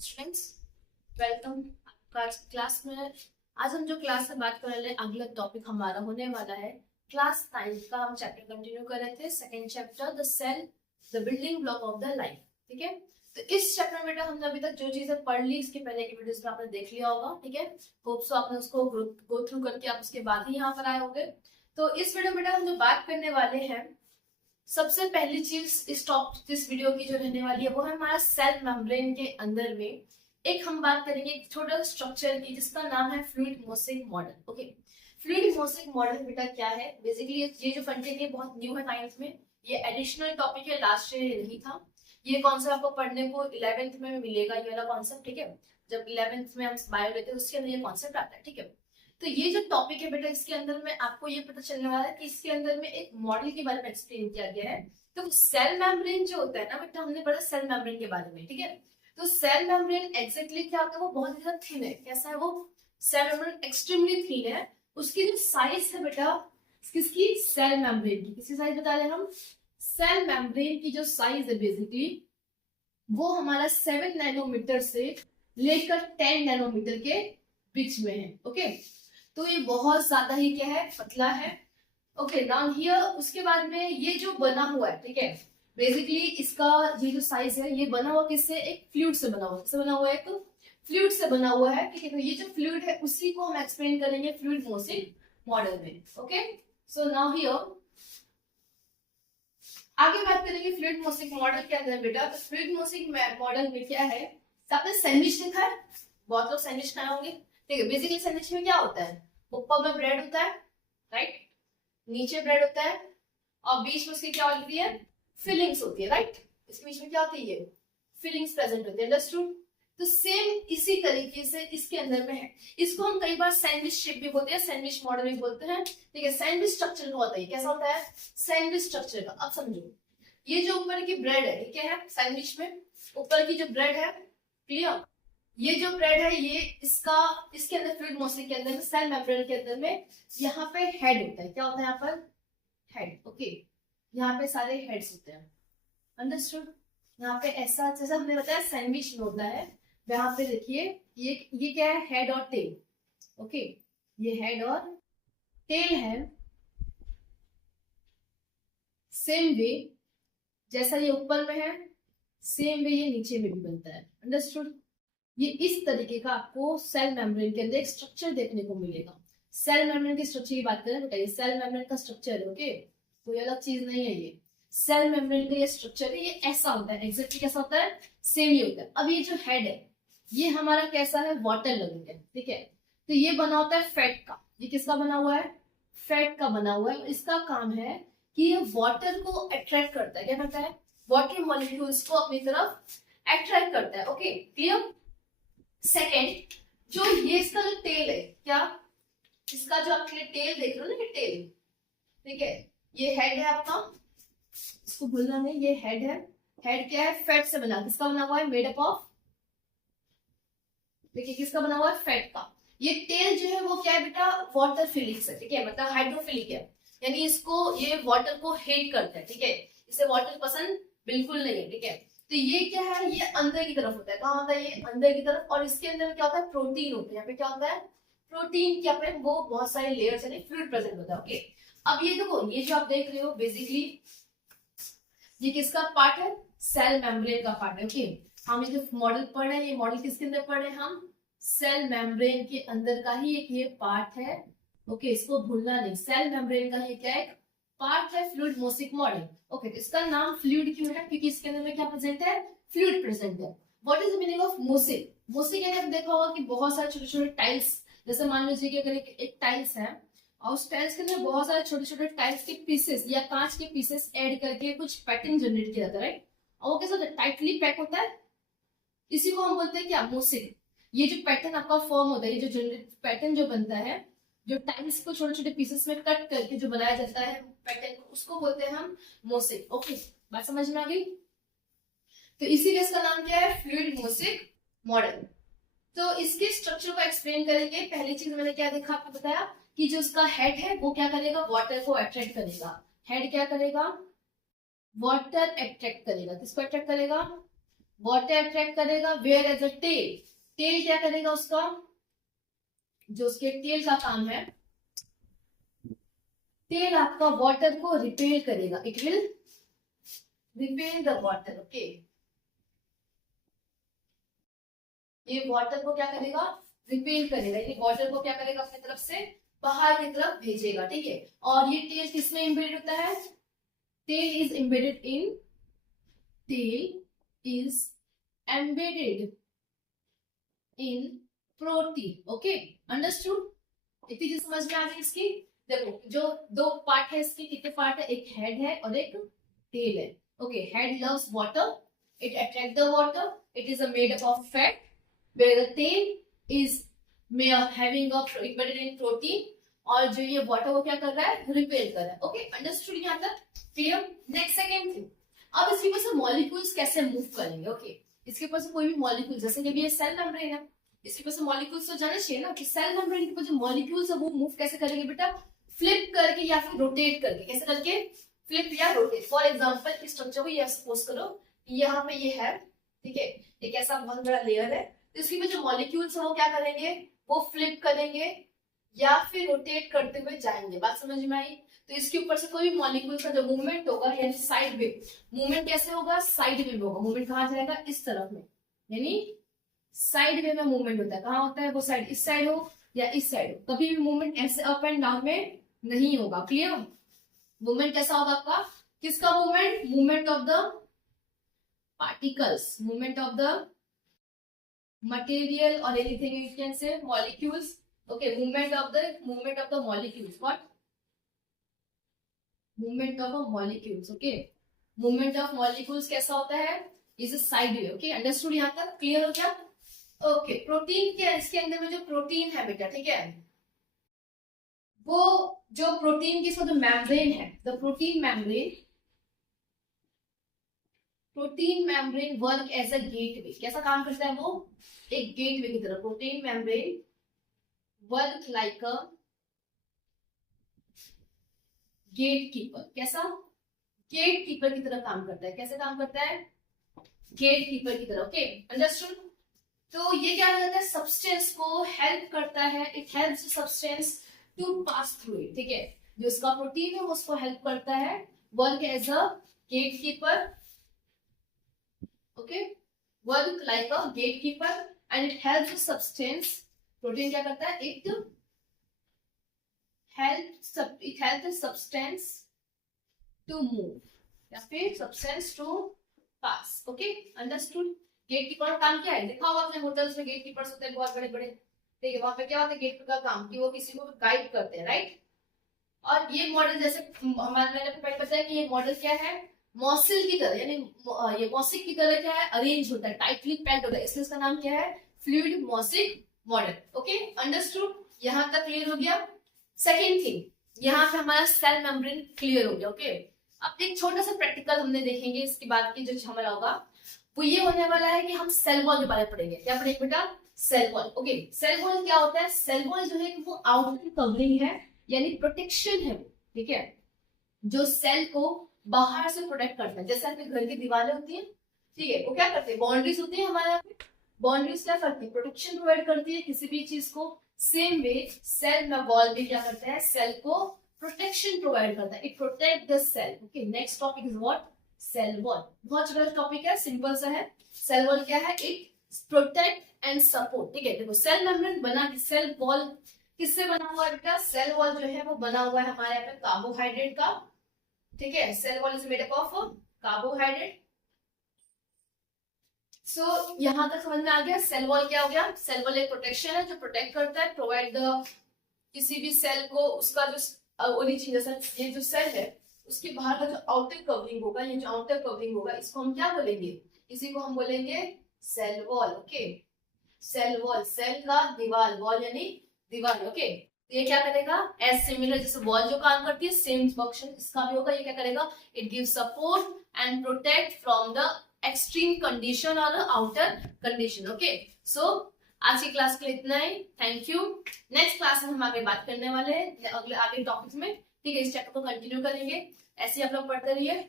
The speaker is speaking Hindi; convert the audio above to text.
स्टूडेंट्स, वेलकम आपका आज क्लास में। आज हम जो क्लास में बात कर रहे हैं, अगला टॉपिक हमारा होने वाला है क्लास 9 का। हम चैप्टर कंटिन्यू कर रहे थे, second chapter the cell, the building block of the life. ठीक है, तो इस चैप्टर में बेटा हमने अभी तक जो चीजें पढ़ ली, इसके पहले की वीडियोस में आपने देख लिया होगा। ठीक है, होप सो आपने उसको गो थ्रू करके आप उसके बाद ही यहाँ पर आए होंगे। तो इस वीडियो में बेटा हम जो बात करने वाले हैं, सबसे पहली चीज इस वीडियो की जो रहने वाली है वो है हमारा सेल मेम्ब्रेन के अंदर में एक हम बात करेंगे एक छोटा स्ट्रक्चर की, जिसका नाम है fluid mosaic model. Okay, fluid mosaic model बेटा क्या है? बेसिकली ये जो कंटेंट है बहुत न्यू है साइंस में, ये एडिशनल टॉपिक है, लास्ट ईयर नहीं था। ये कॉन्सेप्ट आपको पढ़ने को 11th में मिलेगा, ये वाला कॉन्सेप्ट। ठीक है, जब 11th में हम बायो लेते हैं उसके अंदर ये कॉन्सेप्ट आता है। ठीक है, तो ये जो टॉपिक है बेटा, इसके अंदर में आपको ये पता चलने वाला है कि इसके अंदर में एक मॉडल के बारे में एक्सप्लेन किया गया है। तो सेल मेम्ब्रेन जो होता है ना बेटा, हमने पढ़ा सेल मेम्ब्रेन के बारे में। ठीक है, तो सेल मेम्ब्रेन एग्जैक्टली क्या होता है? वो बहुत ही ज्यादा थिन है। कैसा है वो? सेल मेम्ब्रेन एक्सट्रीमली थिन है। उसकी जो साइज है बेटा, किसकी? सेल मेम्ब्रेन की। किसकी साइज बता रहे हैं हम? सेल मेम्ब्रेन की जो साइज है बेसिकली वो हमारा 7 नैनोमीटर से लेकर 10 नैनोमीटर के बीच में है। ओके, तो ये बहुत ज्यादा ही क्या है? पतला है। ओके, नाउ हियर उसके बाद में ये जो बना हुआ है, ठीक है, बेसिकली इसका ये जो साइज है ये बना हुआ किससे? एक फ्लूइड से बना हुआ है। किससे बना हुआ है? एक फ्लूइड से बना हुआ है। ठीक है, तो ये जो फ्लूइड है उसी को हम एक्सप्लेन करेंगे फ्लूइड मोसेक मॉडल में। ओके, सो नाउ हियर आगे बात करेंगे फ्लूइड मोसेक मॉडल क्या है बेटा। तो फ्लूइड मोसेक मॉडल में क्या है? तो आपने सैंडविच देखा है, बहुत लोग सैंडविच खाए होंगे। ठीक है, बेसिकली सैंडविच में क्या होता है? ऊपर में ब्रेड होता है, राइट, नीचे ब्रेड होता है, और बीच में उसकी क्या होती है? फिलिंग्स होती है, राइट। इसके बीच में क्या होती है? फिलिंग्स प्रेजेंट होती है। अंडरस्टूड? तो सेम इसी तरीके से इसके अंदर में है। इसको हम कई बार सैंडविच शेप भी बोलते हैं, सैंडविच मॉडल भी बोलते हैं। ठीक है, सैंडविच स्ट्रक्चर का होता है। कैसा होता है? सैंडविच स्ट्रक्चर का। अब समझो, ये जो ऊपर की ब्रेड है ये क्या है? सैंडविच में ऊपर की जो ब्रेड है, क्लियर, ये जो ब्रेड है ये इसके अंदर फ्लूइड मोसेक के अंदर में, सेल मेम्ब्रेन के अंदर में यहाँ पे हेड होता है। क्या होता है यहाँ पर? हेड। ओके, यहाँ पे सारे हेड्स होते हैं। अंडरस्टूड? यहाँ पे ऐसा जैसा हमने बताया सैंडविच में होता है, यहाँ पे देखिए ये क्या है? हेड और टेल। ओके, ये हेड और टेल है। सेम वे जैसा ये ऊपर में है, सेम वे ये नीचे में भी बनता है। अंडरस्टूड? ये इस तरीके का आपको सेल मेम्ब्रेन के अंदर एक स्ट्रक्चर देखने को मिलेगा। सेल मेम्ब्रेन की स्ट्रक्चर की बात करें, बताइए, सेल मेम्ब्रेन का स्ट्रक्चर है। ओके, कोई अलग चीज नहीं है ये। सेल मेम्ब्रेन का ये स्ट्रक्चर है, ये ऐसा होता है। एग्जैक्टली कैसा होता है? सेम ही होता है। अब ये जो हेड है ये हमारा कैसा है? वाटर लविंग है। ठीक है, तो ये बना होता है फैट का। ये किसका बना हुआ है? फैट का बना हुआ है। इसका काम है कि ये वाटर को अट्रैक्ट करता है। क्या करता है? वाटर मॉलिक्यूल्स को अपनी तरफ अट्रैक्ट करता है। Okay, clear? सेकेंड, जो ये इसका जो टेल है, क्या इसका जो आपके टेल देख रहे हो ना, ये टेल, ठीक है, ये हेड है आपका, इसको भूलना नहीं, ये हेड है। हेड क्या है? फैट से बना। किसका बना हुआ है? मेड अप ऑफ, देखिए किसका बना हुआ है? फैट का। ये टेल जो है वो क्या है बेटा? वाटर फिलिक्स है। ठीक है, मतलब हाइड्रोफिलिक है, यानी इसको ये वाटर को हेट करता है। ठीक है, इसे वाटर पसंद बिल्कुल नहीं है। ठीक है, तो ये क्या है? ये अंदर की तरफ होता है। कहाँ होता है? ये अंदर की तरफ। और इसके अंदर क्या होता है? प्रोटीन होते हैं। यहाँ पे क्या होता है? प्रोटीन क्या पे वो बहुत सारे लेयर्स है, फ्लूइड प्रेजेंट होता है। ओके, अब ये देखो, ये जो आप देख रहे हो बेसिकली ये किसका पार्ट है? सेल मेम्ब्रेन का पार्ट है। ओके, हम ये जो मॉडल पढ़ रहे हैं, ये मॉडल किसके अंदर पढ़ रहे हैं हम? सेल मेम्ब्रेन के अंदर का ही एक ये पार्ट है। ओके, इसको भूलना नहीं, सेल मेम्ब्रेन का ही क्या है? पार्ट है फ्लूइड मोसेक मॉडल। ओके, तो इसका नाम फ्लूइड क्यों है? क्योंकि इसके अंदर में क्या प्रेजेंट है? फ्लूइड प्रेजेंट है। What is the meaning of mosaic? Mosaic यानी आपने देखा होगा कि बहुत सारे छोटे छोटे टाइल्स, जैसे मान लीजिए कि अगर एक टाइल्स है और उस टाइल्स के अंदर बहुत सारे छोटे छोटे टाइल्स के पीसेस या कांच के पीसेस ऐड करके कुछ पैटर्न जनरेट किया जाता है, राइट, और वो कैसा होता है? टाइटली पैक होता है। इसी को हम बोलते हैं क्या? मोसेक। ये जो पैटर्न आपका फॉर्म होता है, ये जो जनरेट पैटर्न जो बनता है, जो टाइल्स को छोटे छोटे पीसेस में कट करके जो बनाया जाता है पैटर्न, उसको बोलते हैं हम मोसेक। ओके, बात समझ में आ गई? तो इसीलिए इसका नाम क्या है? Fluid mosaic model. तो इसके स्ट्रक्चर को एक्सप्लेन करेंगे। पहली चीज मैंने क्या देखा, आपको बताया कि जो उसका हेड है वो क्या करेगा? वाटर को अट्रैक्ट करेगा। हेड क्या करेगा? वाटर अट्रैक्ट करेगा। किसको अट्रैक्ट करेगा? वाटर अट्रैक्ट करेगा, whereas a tail, tail क्या करेगा उसका, जो उसके टेल का काम है, टेल आपका वाटर को रिपेल करेगा, it will repel the water, okay. ये वाटर को क्या करेगा, रिपेल करेगा, ये वाटर को क्या करेगा, अपनी तरफ से बाहर की तरफ भेजेगा, ठीक है। और ये टेल किसमें एम्बेडेड होता है, tail is embedded in, tail is embedded in protein, okay, understood. इतनी चीज समझ में आ गई इसकी। देखो जो दो पार्ट है इसके, कितने पार्ट है, एक हेड है और एक टेल है, okay. Head loves water, it attract the water, it is made up of fat, where the tail is may of having a embedded in protein, और जो ये वाटर को क्या कर रहा है, रिपेल कर रहा है, ओके, अंडरस्टूड यहाँ तक, क्लियर। नेक्स्ट सेकेंड थिंग, अब इसके ऊपर से मॉलिक्यूल्स कैसे मूव करेंगे, ओके। इसके ऊपर से कोई भी मॉलिक्यूल, जैसे कि ये सेल मेम्ब्रेन है, इसके ऊपर से मॉलिक्यूल्स तो जाने चाहिए ना कि सेल मेम्ब्रेन के ऊपर जो मॉलिक्यूल्स है वो मूव कैसे करेंगे बेटा, फ्लिप करके या फिर रोटेट करके, कैसे करके, फ्लिप या रोटेट। फॉर एग्जाम्पल इस स्ट्रक्चर को ये सपोज करो यहाँ पे ये है, ठीक है, एक ऐसा बहुत बड़ा लेयर है, तो इसके जो मॉलिक्यूल्स है वो क्या करेंगे, वो फ्लिप करेंगे या फिर रोटेट करते हुए जाएंगे, बात समझ में आई। तो इसके ऊपर से कोई भी मॉलिक्यूल का जो मूवमेंट होगा, यानी साइड वे मूवमेंट कैसे होगा, साइड वे में होगा, मूवमेंट कहाँ जाएगा, इस तरफ में, यानी साइड वे में मूवमेंट होता है, कहाँ होता है वो साइड, इस साइड हो या इस साइड हो, कभी भी मूवमेंट ऐसे अप एंड डाउन में नहीं होगा, क्लियर। मूवमेंट कैसा होगा आपका, किसका movement, movement of the particles, movement of the material or anything you can say, molecules, okay, movement of the molecules, what, movement of a molecules, okay, movement of molecules कैसा होता है, is a side way, okay, understood यहाँ तक, clear हो गया, okay। प्रोटीन क्या, इसके अंदर में जो प्रोटीन है बेटा, ठीक है, वो जो प्रोटीन की जो मेम्ब्रेन है, the protein membrane work as a gateway, कैसा काम करता है वो, एक गेटवे की तरह, protein membrane work like a gatekeeper, कैसा, गेटकीपर की तरह काम करता है, कैसे काम करता है, गेटकीपर की तरह, ओके, अंडरस्टूड। तो ये क्या करता है, सब्सटेंस को हेल्प करता है, it helps substance to pass through it, ठीक है, जो इसका प्रोटीन है उसको हेल्प करता है, work as a gatekeeper, okay, work like a gatekeeper and it helps the substance, protein क्या करता है, it helps the substance to move या फिर substance to pass, okay, understood। Gatekeeper काम क्या है, देखा होगा आपने होटल्स में गेटकीपर्स होते हैं बहुत बड़े बड़े, ठीक है, वहां पे क्या होता है, गेटकीपर का काम कि वो किसी को गाइड करते हैं, राइट। और ये मॉडल जैसे मैंने आपको पहले बताया कि ये मॉडल क्या है, मॉसिल की तरह, यानी ये मॉसिक की तरह क्या है, अरेंज होता है, टाइटली पैक्ड होता है, इसलिए इसका नाम क्या है, फ्लूइड मॉसिक मॉडल, ओके, अंडरस्टूड, यहां तक क्लियर हो गया। सेकेंड थिंग, यहाँ पे हमारा सेल मेम्ब्रेन क्लियर हो गया, ओके। अब एक छोटा सा प्रैक्टिकल हमने देखेंगे, इसके बाद की जो हमारा होगा वो ये होने वाला है कि हम सेल वॉल के बारे में पढ़ेंगे, क्या पढ़ेंगे बेटा, cell wall, okay. Cell wall क्या होता है, सेल वॉल जो है वो आउटर कवरिंग है, यानी प्रोटेक्शन है, ठीक है, जो सेल को बाहर से प्रोटेक्ट करता है, जैसे आपके घर की दीवारें होती हैं, ठीक है, वो क्या करते हैं, बाउंड्रीज होती है हमारे यहाँ पे, बाउंड्रीज क्या करती है, प्रोटेक्शन प्रोवाइड करती है किसी भी चीज को, सेम वे सेल में वॉल भी क्या करता है, सेल को प्रोटेक्शन प्रोवाइड करता है, it protect the cell, okay. Next topic is what, cell wall, बहुत छोटा टॉपिक है, सिंपल सा है। सेल वॉल क्या है, इट प्रोटेक्ट एंड सपोर्ट, ठीक है। देखो सेल मेम्ब्रेन बना, सेल वॉल किससे बना हुआ है बेटा, सेल वॉल जो है वो बना हुआ है हमारे यहाँ पे कार्बोहाइड्रेट का, ठीक है, cell wall is made up of carbohydrate. So यहां तक समझ में आ गया, सेल वॉल क्या हो गया, सेल वॉल एक प्रोटेक्शन है जो प्रोटेक्ट करता है, प्रोवाइड द किसी भी सेल को उसका जो ओरिजिन, जैसा ये जो सेल है उसके बाहर का जो आउटर कवरिंग होगा, ये जो आउटर कवरिंग होगा इसको हम क्या बोलेंगे, इसी को हम बोलेंगे cell wall, okay. Cell wall, cell का दीवार, वॉल यानी दीवार, ओके। ये क्या करेगा, एज सिमिलर जैसे वॉल जो काम करती है सेम फंक्शन इसका भी होगा, ये क्या करेगा, it give support and protect from the extreme condition और आउटर कंडीशन, ओके। सो आज की क्लास के लिए इतना ही, थैंक यू। नेक्स्ट क्लास में हम आगे बात करने वाले हैं अगले आगे टॉपिक्स में, ठीक है, इस चैप्टर को कंटिन्यू करेंगे, ऐसे ही आप लोग पढ़ते रहिए।